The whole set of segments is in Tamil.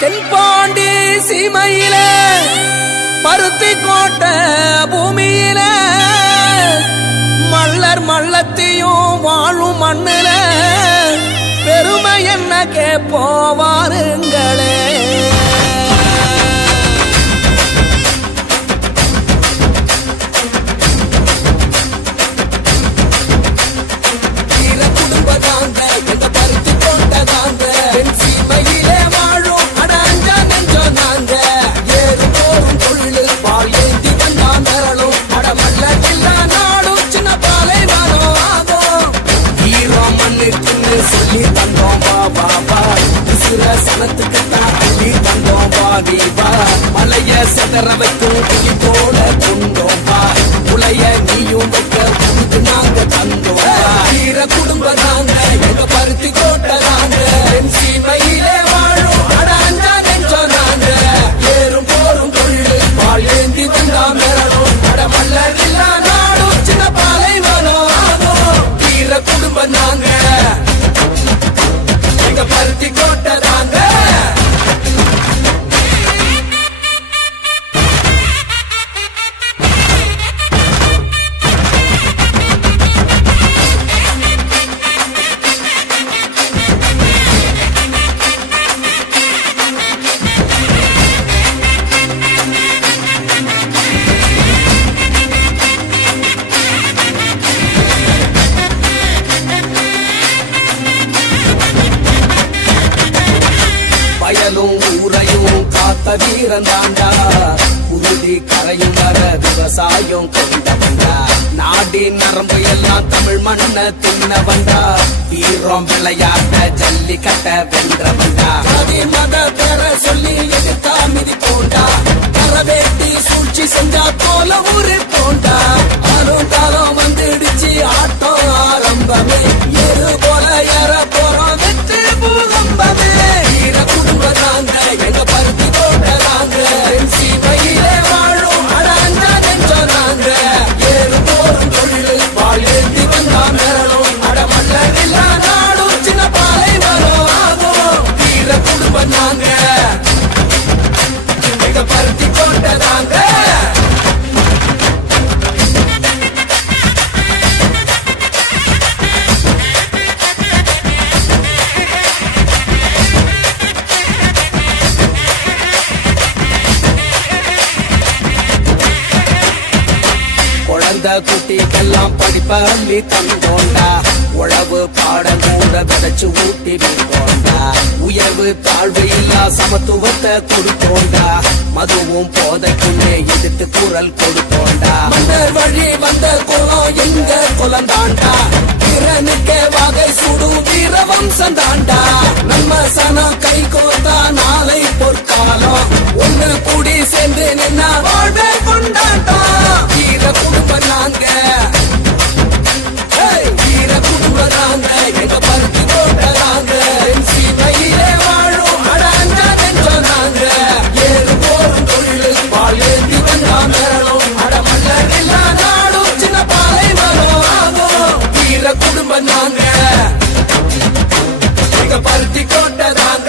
தென்பாண்டி சீமையில பருத்தி கோட்டை பூமியில மல்லர் மல்லத்தையும் வாழும் மண்ணில பெருமை என்ன கேப்போவாருங்களே. சொல்லி தந்தோம் பாபா சனத்துக்கு தள்ளி தந்தோம் பாதிபா மலைய செதற வைக்கும் புலி போல கொண்டோம் பா புலைய நீயும் வைக்க புரிந்து நாங்க தந்தோம் வீர குடும்பம் நாங்க எங்க பருத்தி கோட்டை நாங்க என் சீமையிலே வாழும் அட அஞ்சா நெஞ்சோம் நாங்க ஏறும் போரும் தொழில் பால் ஏந்தி வந்தா மேலும் அட மல்லர் இல்லா நாடும் சின்ன பாலை வரும் ஆகும் வீர குடும்பம் நாங்க பருத்தி கோட்டை தாங்க. ஊரையும் காத்த வீரன் தாண்டா உறுதி கரையும் வர விவசாயம் கொண்டவண்டா நாடி நரம்பு எல்லாம் தமிழ் மண்ண தின்னவண்டா வீரம் விளையாட்ட ஜல்லிக்கட்ட வென்றவண்டா ஜாதி மத பேர சொல்லி எதிர்த்தா மிதி போண்டா கரவேட்டி சூழ்ச்சி செஞ்சா போல ஊரு போண்டா ஆளும் காலம் வந்துடுச்சு ஆட்டம் ஆரம்பமே ஏறு போல ஏற போறோம் வெற்றி பூகம்பமே வீர குடும்பம் நாங்க எங்க பருத்தி கோட்டை நாங்க சீமையிலே வாழும் அட அஞ்சா நெஞ்சோம் நாங்க ஏறு போரும் தொழில் பால் ஏந்தி வந்தா மேலும் அட மல்லர் இல்லா நாடும் சின்ன பாலை வரும் ஆகும் வீர குடும்பம் நாங்க எங்க பருத்தி கோட்டை நாங்க. குட்டிக்கெல்லாம் படிப்ப அள்ளி தந்தோண்டா உழவு பாடம் கூட விதைச்சு ஊட்டி விட்டோண்டா உயர்வு தாழ்வு இல்லா சமத்துவத்தை கொடுத்தோண்டா மதுவும் போதைக்குள்ளே எதிர்த்து குரல் கொடுத்தோண்டா மன்னர் வழி வந்த குலம் எங்க குலம் தாண்டா திறனுக்கே வகை சுடும் வீர வம்சம் தாண்டா நம்ம சனம் கை கோத்தா நாளை பொற்காலம் ஒண்ணு கூடி சேர்ந்து நின்னா வாழ்வே கொண்டாட்டா வீர குடும்பம் நாங்க வீர குடும்பம் நாங்க எங்க பருத்தி கோட்டை நாங்க சீமையிலே வாழும் அட அஞ்சா நெஞ்சோம் நாங்க ஏறு போரும் தொழில் பால் ஏந்தி வந்தா மேலும் அட மல்லர் இல்லா நாடும் சின்ன பாலை வரும் ஆகும் வீர குடும்பம் நாங்க எங்க பருத்தி கோட்டை நாங்க.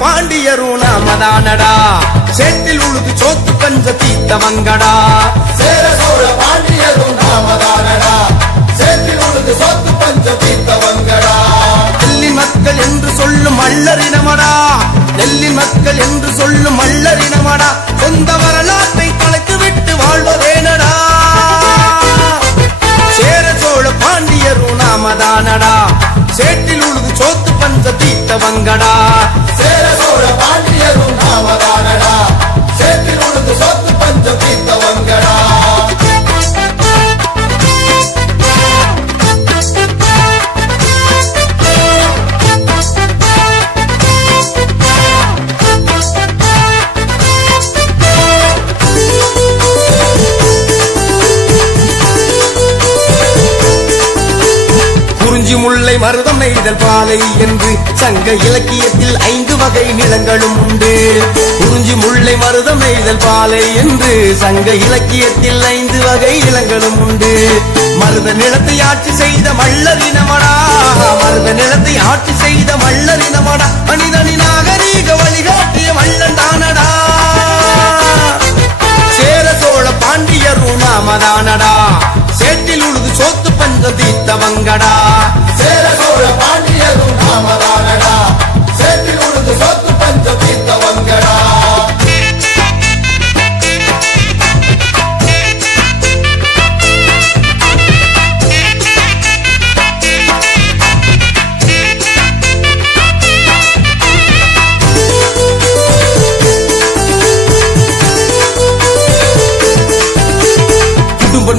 பாண்டியரும் நாமதானடா சேற்றில் உழுது சோத்து கஞ்ச தீத்தவங்கடா சேர சோழ பாண்டியரும் நாமதானடா சேற்றில் உழுது சோத்து கஞ்ச தீத்தவங்கடா நெல்லி மக்கள் என்று சொல்லும் மல்லரினமடா நெல்லி மக்கள் என்று சொல்லும் மல்லரி நாமதானடா சேற்றில் உழுது சோத்து பஞ்ச தீர்த்தவங்கடா சேர சோழ பாண்டியரும் நாமதானடா சேற்றில் உழுது சோத்து பஞ்ச தீர்த்தவங்கடா முல்லை மருதம் நெய்தல் பாலை என்று சங்க இலக்கியத்தில் 5 வகை நிலங்களும் உண்டு குறிஞ்சி முல்லை மருதம் நெய்தல் பாலை என்று சங்க இலக்கியத்தில் 5 வகை நிலங்களும் உண்டு மருத நிலத்தை ஆட்சி செய்த மல்லரினமடா மருத நிலத்தை ஆட்சி செய்த மல்லரினமடா மனிதனின் நாகரீக வழிகாட்டிய மல்லன்தானடா சேர சோழ பாண்டியரும் நாமதானடா சேற்றில் உழுது சோத்து பஞ்சம் தீர்த்தவங்கடா சேர சோழ பாண்டியரும் நாமதானடா சேற்றில் உழுது சோத்து பஞ்சம் தீர்த்தவங்கடா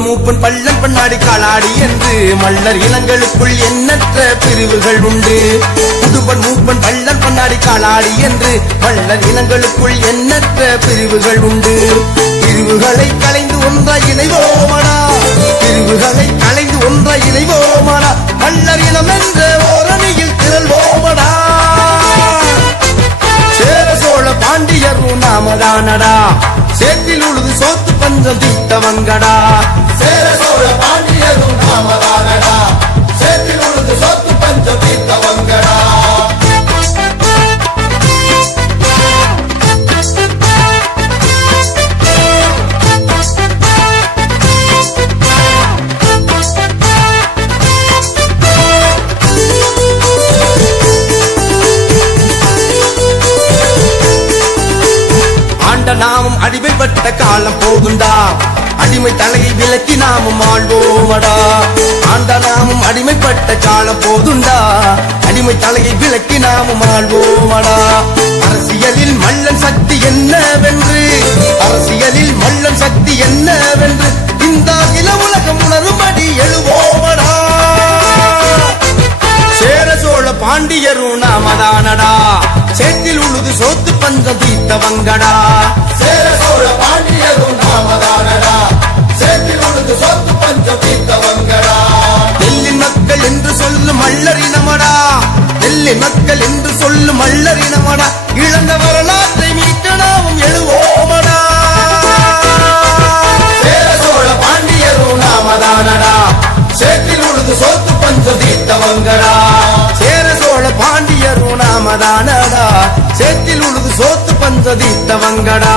மூப்பன் பள்ளம் பண்ணாடி காலாடி என்று மல்லர் இனங்களுக்குள் எண்ணற்ற பிரிவுகள் உண்டு புதுப்பன் மூப்பன் பள்ளம் பண்ணாடி காலாடி என்று மல்லர் இனங்களுக்குள் எண்ணற்ற பிரிவுகள் உண்டு பிரிவுகளை கலைந்து ஒன்றாய் இணைவோமடா பிரிவுகளை கலைந்து ஒன்றாய் இணைவோமடா மல்லர் இனம் என்ற ஓரணியில் திரள்வோமடா சேர சோழ பாண்டியரும் நாமதானடா சேற்றில் உழுது சோத்து பஞ்சம் தீர்த்தவங்கடா சேர சோழ பாண்டியரும் நாமதானடா சேற்றில் உழுது சோத்து பஞ்சம் தீர்த்தவங்கடா நாமும் அடிமைப்பட்ட காலம் போகுண்டா அடிமை தலையை விலக்கி நாமும் ஆழ்வோமடா ஆண்ட நாமும் அடிமைப்பட்ட காலம் போதுண்டா அடிமை தலையை விலக்கி நாமும் ஆழ்வோமடா அரசியலில் மல்லன் சக்தி என்னவென்று அரசியலில் மல்லன் சக்தி என்னவென்று இந்த இள உலகம் உணரும்படி எழுவோமடா சேர சோழ பாண்டியரும் நாமதானடா சேற்றில் உழுது சோத்து பஞ்சம் தீர்த்தவங்கடா சேர சோழ பாண்டியரும் நாமதானடா சேற்றில் உழுது சோத்து பஞ்சம் தீர்த்தவங்கடா நெல்லின் மக்கள் என்று சொல்லும் மல்லரினமடா நெல்லின் மக்கள் என்று சொல்லும் மல்லரினமடா இழந்த வரலாற்றை மீட்க நாமும் எழுவோமடா சேர சோழ பாண்டியரும் நாமதானடா சேற்றில் உழுது சோத்து பஞ்சம் தீர்த்தவங்கடா சேர சோழ பாண்டியரும் நாமதானடா சேற்றில் உழுது சோத்து பஞ்சம் தீர்த்தவங்கடா